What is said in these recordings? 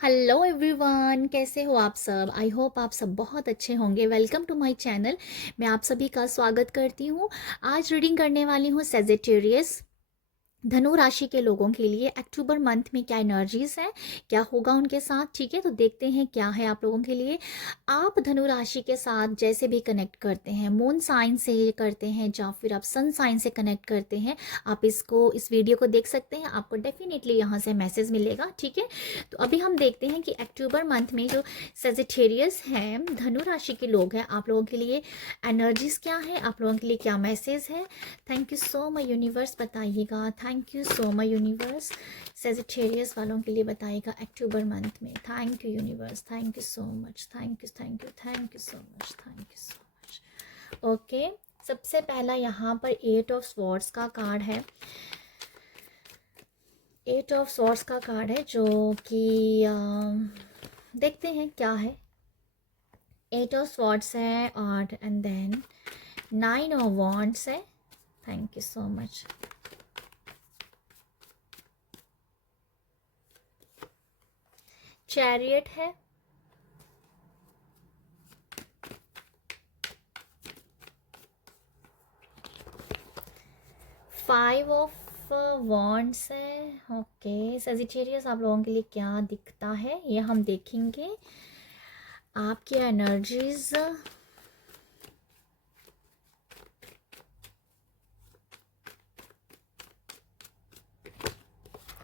Hello everyone, कैसे हो आप सब। आई होप आप सब बहुत अच्छे होंगे। Welcome to my channel. मैं आप सभी का स्वागत करती हूँ। आज रीडिंग करने वाली हूँ सेजिटेरियस धनु राशि के लोगों के लिए अक्टूबर मंथ में क्या एनर्जीज हैं, क्या होगा उनके साथ। ठीक है, तो देखते हैं क्या है आप लोगों के लिए। आप धनु राशि के साथ जैसे भी कनेक्ट करते हैं, मून साइन से करते हैं या फिर आप सन साइन से कनेक्ट करते हैं, आप इस वीडियो को देख सकते हैं। आपको डेफिनेटली यहाँ से मैसेज मिलेगा। ठीक है, तो अभी हम देखते हैं कि अक्टूबर मंथ में जो सेजिटेरियस हैं, धनु राशि के लोग हैं, आप लोगों के लिए एनर्जीज क्या है, आप लोगों के लिए क्या मैसेज है। Thank you so much universe, बताइएगा। Thank you so much universe, Sagittarius वालों के लिए बताइएगा अक्टूबर मंथ में। Thank you universe, thank you so much, thank you thank you thank you so much, thank you so much. Okay, सबसे पहला यहाँ पर 8 ऑफ स्वॉर्ड्स का कार्ड है। 8 ऑफ स्वॉर्ड्स का कार्ड है जो कि देखते हैं क्या है। 8 ऑफ स्वॉर्ड्स है और एंड देन 9 ऑफ वॉन्ड्स है। Thank you so much. Chariot है। 5 ऑफ वॉन्ड्स है। ओके सेजिटेरियस, आप लोगों के लिए क्या दिखता है ये हम देखेंगे। आपकी एनर्जीज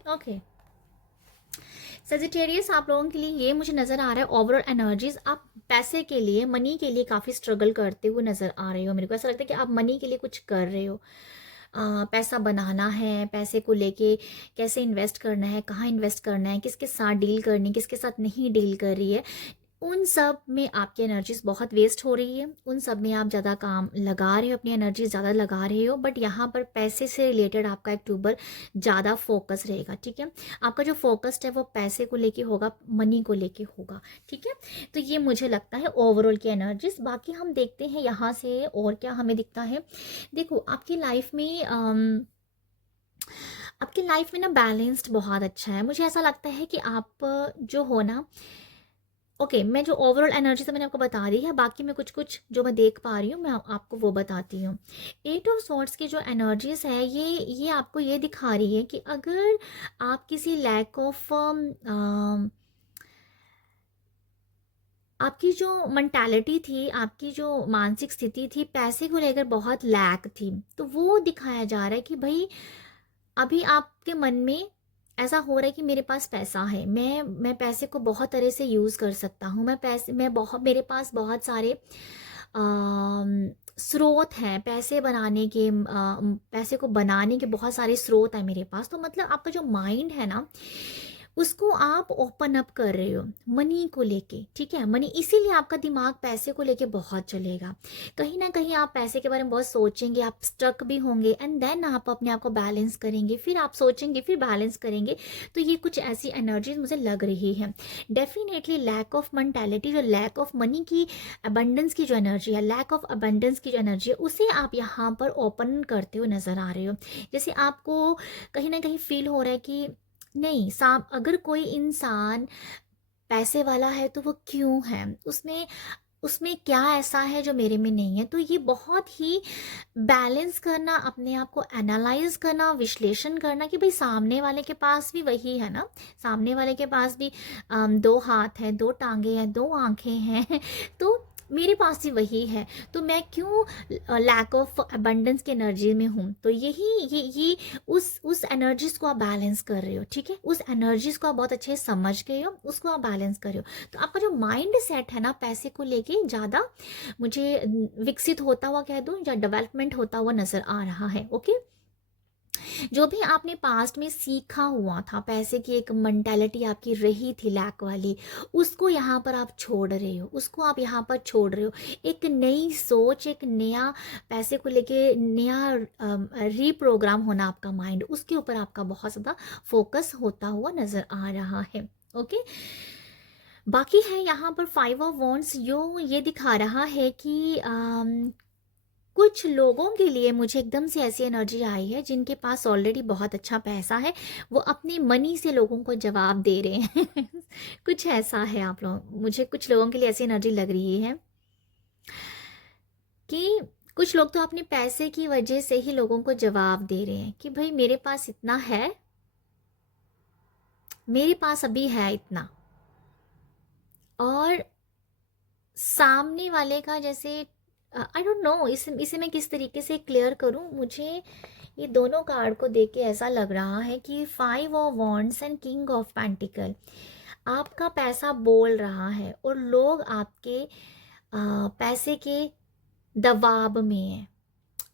ओके सेजिटेरियस, आप लोगों के लिए ये मुझे नज़र आ रहा है ओवरऑल एनर्जीज। आप पैसे के लिए, मनी के लिए काफ़ी स्ट्रगल करते हुए नज़र आ रहे हो। मेरे को ऐसा लगता है कि आप मनी के लिए कुछ कर रहे हो। पैसा बनाना है, पैसे को लेके कैसे इन्वेस्ट करना है, कहाँ इन्वेस्ट करना है, किसके साथ डील करनी है, किसके साथ नहीं डील कर रही है, उन सब में आपकी एनर्जीज बहुत वेस्ट हो रही है। उन सब में आप ज़्यादा काम लगा रहे हो, अपनी एनर्जी ज़्यादा लगा रहे हो। बट यहाँ पर पैसे से रिलेटेड आपका अक्टूबर ज़्यादा फोकस रहेगा। ठीक है, आपका जो फोकस्ड है वो पैसे को लेके होगा, मनी को लेके होगा। ठीक है, तो ये मुझे लगता है ओवरऑल की एनर्जीज। बाकी हम देखते हैं यहाँ से और क्या हमें दिखता है। देखो आपकी लाइफ में ना बैलेंस्ड बहुत अच्छा है। मुझे ऐसा लगता है कि आप जो हो ना, ओके मैं जो ओवरऑल एनर्जी से मैंने आपको बता दी है। बाकी मैं कुछ कुछ जो मैं देख पा रही हूँ मैं आपको वो बताती हूँ। 8 ऑफ सॉर्ड्स की जो एनर्जीज है ये आपको ये दिखा रही है कि अगर आप किसी लैक ऑफ आपकी जो मेंटालिटी थी, आपकी जो मानसिक स्थिति थी, पैसे को लेकर बहुत लैक थी, तो वो दिखाया जा रहा है कि भाई अभी आपके मन में ऐसा हो रहा है कि मेरे पास पैसा है, मैं पैसे को बहुत तरह से यूज़ कर सकता हूँ। मैं बहुत, मेरे पास बहुत सारे स्रोत हैं पैसे बनाने के। पैसे को बनाने के बहुत सारे स्रोत हैं मेरे पास। तो मतलब आपका जो माइंड है ना, उसको आप ओपन अप कर रहे हो मनी को लेके। ठीक है, मनी, इसीलिए आपका दिमाग पैसे को लेके बहुत चलेगा। कहीं ना कहीं आप पैसे के बारे में बहुत सोचेंगे, आप स्ट्रक भी होंगे, एंड देन आप अपने आप को बैलेंस करेंगे, फिर आप सोचेंगे, फिर बैलेंस करेंगे। तो ये कुछ ऐसी एनर्जीज मुझे लग रही है। डेफिनेटली लैक ऑफ मेंटालिटी, जो लैक ऑफ मनी की, अबंडेंस की जो एनर्जी है, लैक ऑफ अबंडेंस की जो एनर्जी है, उसे आप यहाँ पर ओपन करते हुए नजर आ रहे हो। जैसे आपको कहीं ना कहीं फील हो रहा है कि नहीं, साम अगर कोई इंसान पैसे वाला है तो वो क्यों है, उसमें उसमें क्या ऐसा है जो मेरे में नहीं है। तो ये बहुत ही बैलेंस करना, अपने आप को एनालाइज करना, विश्लेषण करना कि भाई सामने वाले के पास भी वही है ना, सामने वाले के पास भी 2 हाथ हैं, 2 टांगे हैं, 2 आंखें हैं तो मेरे पास भी वही है। तो मैं क्यों लैक ऑफ अबंडेंस की एनर्जी में हूँ। तो यही ये उस एनर्जीज को आप बैलेंस कर रहे हो। ठीक है, उस एनर्जीज को आप बहुत अच्छे से समझ गए हो, उसको आप बैलेंस कर रहे हो। तो आपका जो माइंड सेट है ना, पैसे को लेके ज़्यादा मुझे विकसित होता हुआ कह दूँ या डेवलपमेंट होता हुआ नज़र आ रहा है। ओके, जो भी आपने पास्ट में सीखा हुआ था, पैसे की एक मेंटालिटी आपकी रही थी लैक वाली, उसको यहाँ पर आप छोड़ रहे हो, उसको आप यहाँ पर छोड़ रहे हो। एक नई सोच, एक नया पैसे को लेके नया रीप्रोग्राम होना आपका माइंड, उसके ऊपर आपका बहुत ज़्यादा फोकस होता हुआ नज़र आ रहा है। ओके, बाकी है यहाँ पर 5 ऑफ वॉन्ड्स, जो ये दिखा रहा है कि कुछ लोगों के लिए मुझे एकदम से ऐसी एनर्जी आई है जिनके पास ऑलरेडी बहुत अच्छा पैसा है, वो अपनी मनी से लोगों को जवाब दे रहे हैं। कुछ ऐसा है आप लोग, मुझे कुछ लोगों के लिए ऐसी एनर्जी लग रही है कि कुछ लोग तो अपने पैसे की वजह से ही लोगों को जवाब दे रहे हैं कि भाई मेरे पास इतना है, मेरे पास अभी है इतना, और सामने वाले का जैसे आई डोंट नो इसे मैं किस तरीके से क्लियर करूं। मुझे ये दोनों कार्ड को देख के ऐसा लग रहा है कि 5 of wands and king of pentacle, आपका पैसा बोल रहा है और लोग आपके पैसे के दबाव में है,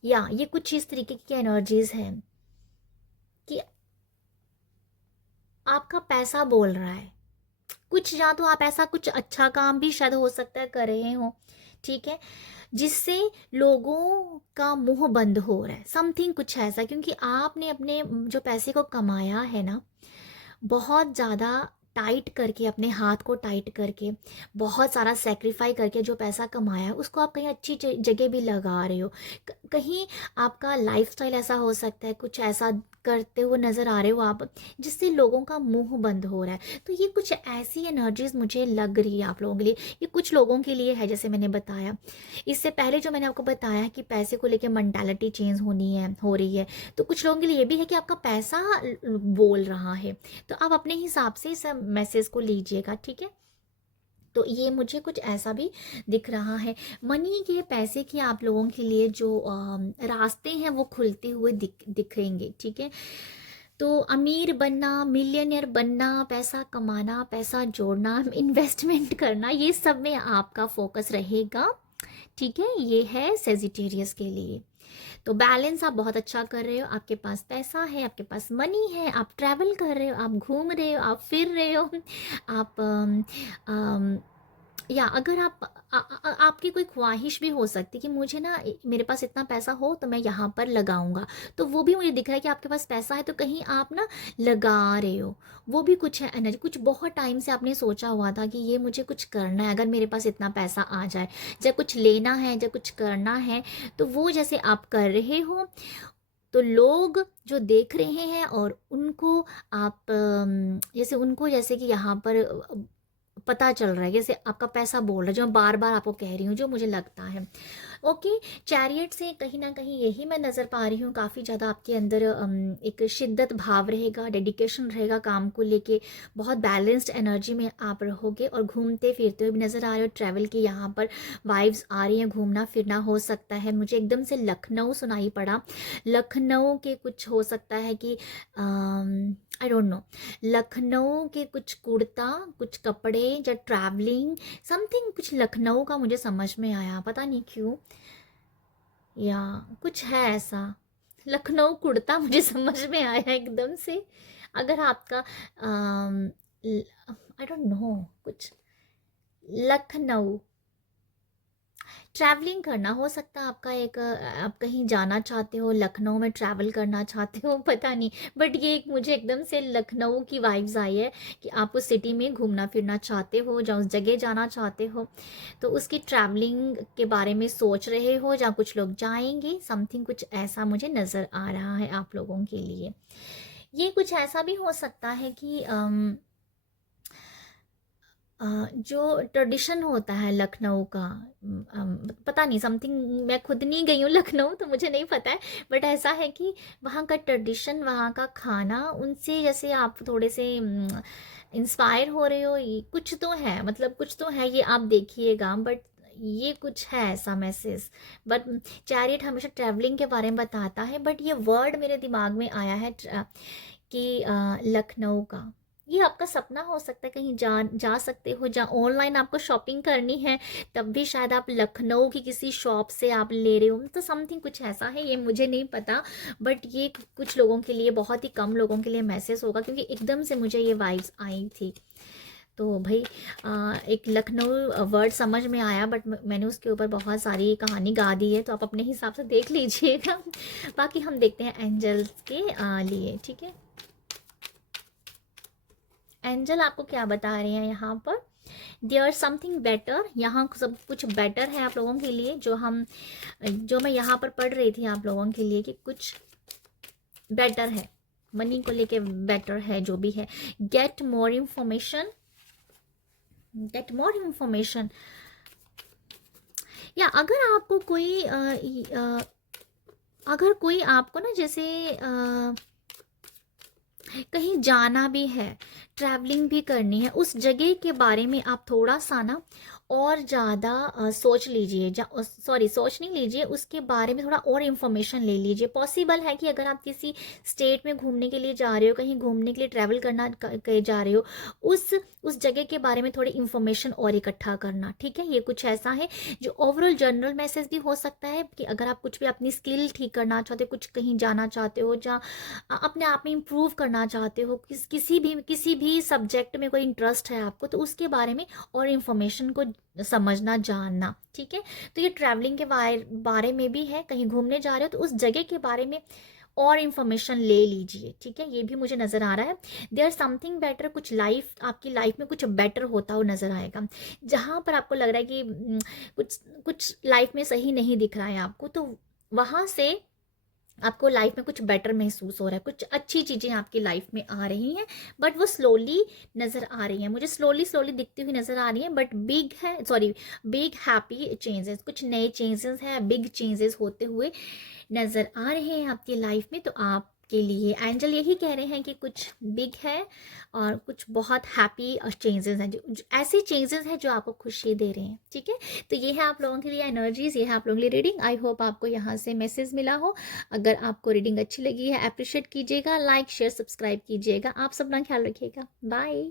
या ये कुछ इस तरीके की एनर्जीज हैं कि आपका पैसा बोल रहा है कुछ, या तो आप ऐसा कुछ अच्छा काम भी शायद हो सकता है कर रहे हो, ठीक है, जिससे लोगों का मुंह बंद हो रहा है, समथिंग कुछ ऐसा, क्योंकि आपने अपने जो पैसे को कमाया है ना, बहुत ज़्यादा टाइट करके, अपने हाथ को टाइट करके, बहुत सारा सेक्रीफाई करके जो पैसा कमाया है उसको आप कहीं अच्छी जगह भी लगा रहे हो। कहीं आपका लाइफस्टाइल ऐसा हो सकता है, कुछ ऐसा करते हुए नज़र आ रहे हो आप जिससे लोगों का मुंह बंद हो रहा है। तो ये कुछ ऐसी एनर्जीज मुझे लग रही है आप लोगों के लिए, ये कुछ लोगों के लिए है जैसे मैंने बताया। इससे पहले जो मैंने आपको बताया कि पैसे को लेकर मेंटालिटी चेंज हो रही है, तो कुछ लोगों के लिए ये भी है कि आपका पैसा बोल रहा है, तो आप अपने हिसाब से इस मैसेज को लीजिएगा, ठीक है। तो ये मुझे कुछ ऐसा भी दिख रहा है। मनी के, पैसे के आप लोगों के लिए जो रास्ते हैं वो खुलते हुए दिखेंगे, ठीक है। तो अमीर बनना, मिलियनियर बनना, पैसा कमाना, पैसा जोड़ना, इन्वेस्टमेंट करना, ये सब में आपका फोकस रहेगा, ठीक है। ये है सेजिटेरियस के लिए। तो बैलेंस आप बहुत अच्छा कर रहे हो, आपके पास पैसा है, आपके पास मनी है, आप ट्रैवल कर रहे हो, आप घूम रहे हो, आप फिर रहे हो, आप या अगर आप आपकी कोई ख्वाहिश भी हो सकती कि मुझे ना मेरे पास इतना पैसा हो तो मैं यहाँ पर लगाऊंगा, तो वो भी मुझे दिख रहा है कि आपके पास पैसा है तो कहीं आप ना लगा रहे हो, वो भी कुछ है एनर्जी। कुछ बहुत टाइम से आपने सोचा हुआ था कि ये मुझे कुछ करना है, अगर मेरे पास इतना पैसा आ जाए, जब कुछ लेना है, जब कुछ करना है, तो वो जैसे आप कर रहे हो, तो लोग जो देख रहे हैं और उनको आप जैसे उनको जैसे कि यहाँ पर पता चल रहा है, जैसे आपका पैसा बोल रहा है, जो मैं बार बार आपको कह रही हूँ, जो मुझे लगता है। ओके, चैरियट से कहीं ना कहीं यही मैं नज़र पा रही हूँ, काफ़ी ज़्यादा आपके अंदर एक शिद्दत भाव रहेगा, डेडिकेशन रहेगा काम को लेके, बहुत बैलेंस्ड एनर्जी में आप रहोगे और घूमते फिरते हुए भी नज़र आ रहे हो। ट्रैवल की यहाँ पर वाइब्स आ रही हैं, घूमना फिरना हो सकता है। मुझे एकदम से लखनऊ सुनाई पड़ा, लखनऊ के कुछ हो सकता है कि आई डोंट नो, लखनऊ के कुछ कुर्ता, कुछ कपड़े, या ट्रैवलिंग, समथिंग कुछ लखनऊ का मुझे समझ में आया, पता नहीं क्यों, या कुछ है ऐसा, लखनऊ कुर्ता मुझे समझ में आया एकदम से। अगर आपका आई डोंट नो, कुछ लखनऊ, ट्रैवलिंग करना हो सकता है आपका एक आप कहीं जाना चाहते हो, लखनऊ में ट्रैवल करना चाहते हो, पता नहीं, बट ये एक मुझे एकदम से लखनऊ की वाइब्स आई है कि आप उस सिटी में घूमना फिरना चाहते हो, जहाँ उस जगह जाना चाहते हो, तो उसकी ट्रैवलिंग के बारे में सोच रहे हो, जहाँ कुछ लोग जाएंगे, समथिंग कुछ ऐसा मुझे नज़र आ रहा है आप लोगों के लिए। ये कुछ ऐसा भी हो सकता है कि जो ट्रेडिशन होता है लखनऊ का, पता नहीं, समथिंग, मैं खुद नहीं गई हूँ लखनऊ तो मुझे नहीं पता है, बट ऐसा है कि वहाँ का ट्रेडिशन, वहाँ का खाना, उनसे जैसे आप थोड़े से इंस्पायर हो रहे हो, ये कुछ तो है, मतलब कुछ तो है, ये आप देखिएगा, बट ये कुछ है ऐसा मैसेज। बट चैरियट हमेशा ट्रैवलिंग के बारे में बताता है, बट ये वर्ड मेरे दिमाग में आया है कि लखनऊ का, ये आपका सपना हो सकता है, कहीं जा सकते हो, जहाँ ऑनलाइन आपको शॉपिंग करनी है, तब भी शायद आप लखनऊ की किसी शॉप से आप ले रहे हो, तो समथिंग कुछ ऐसा है, ये मुझे नहीं पता, बट ये कुछ लोगों के लिए, बहुत ही कम लोगों के लिए मैसेज होगा, क्योंकि एकदम से मुझे ये वाइब्स आई थी। तो भाई एक लखनऊ वर्ड समझ में आया, बट मैंने उसके ऊपर बहुत सारी कहानी गा दी है, तो आप अपने हिसाब से देख लीजिएगा। बाकी हम देखते हैं एंजल्स के लिए, ठीक है। एंजल आपको क्या बता रहे हैं यहाँ पर? देयर समथिंग बेटर, यहाँ सब कुछ बेटर है आप लोगों के लिए, जो मैं यहाँ पर पढ़ रही थी आप लोगों के लिए कि कुछ बेटर है, मनी को लेके बेटर है जो भी है। Get more information, get more information, या अगर आपको कोई अगर कोई आपको ना जैसे कहीं जाना भी है, ट्रैवलिंग भी करनी है, उस जगह के बारे में आप थोड़ा सा ना और ज़्यादा सोच लीजिए, सॉरी सोच नहीं लीजिए, उसके बारे में थोड़ा और इन्फॉर्मेशन ले लीजिए। पॉसिबल है कि अगर आप किसी स्टेट में घूमने के लिए जा रहे हो, कहीं घूमने के लिए ट्रैवल करना जा रहे हो, उस जगह के बारे में थोड़ी इन्फॉर्मेशन और इकट्ठा करना, ठीक है। ये कुछ ऐसा है जो ओवरऑल जनरल मैसेज भी हो सकता है कि अगर आप कुछ भी अपनी स्किल ठीक करना चाहते हो, कुछ कहीं जाना चाहते हो, जहाँ अपने आप में इम्प्रूव करना चाहते हो, किसी भी सब्जेक्ट में कोई इंटरेस्ट है आपको, तो उसके बारे में और इन्फॉर्मेशन को समझना, जानना, ठीक है। तो ये ट्रैवलिंग के बारे में भी है, कहीं घूमने जा रहे हो तो उस जगह के बारे में और इन्फॉर्मेशन ले लीजिए, ठीक है। ये भी मुझे नज़र आ रहा है। देयर समथिंग बेटर, कुछ आपकी लाइफ में कुछ बेटर होता हुआ नज़र आएगा, जहाँ पर आपको लग रहा है कि कुछ कुछ लाइफ में सही नहीं दिख रहा है आपको, तो वहाँ से आपको लाइफ में कुछ बेटर महसूस हो रहा है, कुछ अच्छी चीज़ें आपकी लाइफ में आ रही हैं, बट वो स्लोली नज़र आ रही हैं, मुझे स्लोली स्लोली दिखती हुई नज़र आ रही हैं, बट बिग है, सॉरी, बिग हैप्पी चेंजेस, कुछ नए चेंजेस हैं, बिग चेंजेस होते हुए नज़र आ रहे हैं आपकी लाइफ में। तो आपके लिए एंजल यही कह रहे हैं कि कुछ बिग है और कुछ बहुत हैप्पी चेंजेस हैं, जो ऐसे चेंजेस हैं जो आपको खुशी दे रहे हैं, ठीक है। तो ये है आप लोगों के लिए एनर्जीज, ये है आप लोगों के लिए रीडिंग। आई होप आपको यहाँ से मैसेज मिला हो। अगर आपको रीडिंग अच्छी लगी है, अप्रिशिएट कीजिएगा, लाइक शेयर सब्सक्राइब कीजिएगा। आप सब अपना ख्याल रखिएगा, बाय।